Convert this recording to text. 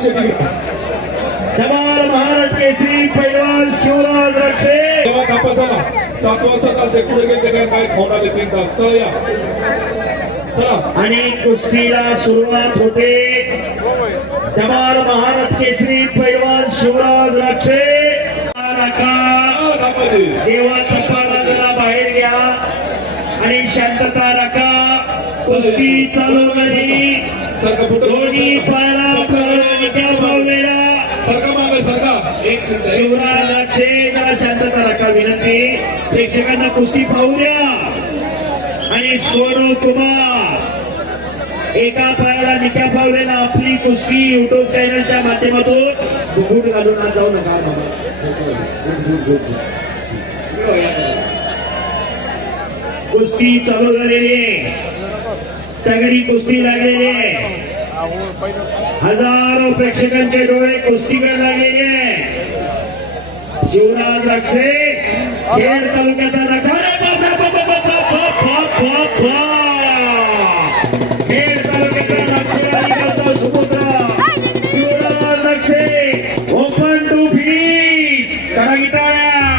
शेट्टी जवान महाराज केसरी पैलवान शिवराज रक्षे. तेव्हा कापासाला सात वाजता चालते पुढे गेले काय काय खाऊन आले तीन तास चला या. चला. आणि कुस्तीला सुरुवात होते. जवान महाराज केसरी पैलवान शिवराज रक्षे. देवा बाहेर घ्या. आणि शांतता राखा. कुस्ती चालू पुढे दोन्ही पायाला मागे जरा शांतता राखा विनंती. प्रेक्षकांना कुस्ती पाहू द्या. आणि सोनू कुमार. एका पायाला निक्या पावलेला आपली कुस्ती युट्यूब चॅनलच्या माध्यमातून. बूट घालून आज जाऊ नका. कुस्ती चालू झालेली आहे. तगडी कुस्ती लागलेली आहे. हजारो प्रेक्षकांचे डोळे कुस्तीकडे लागलेले शिवराज रक्षे खेड तालुक्याचा रक्षा खेड ओपन टू फिनिश करा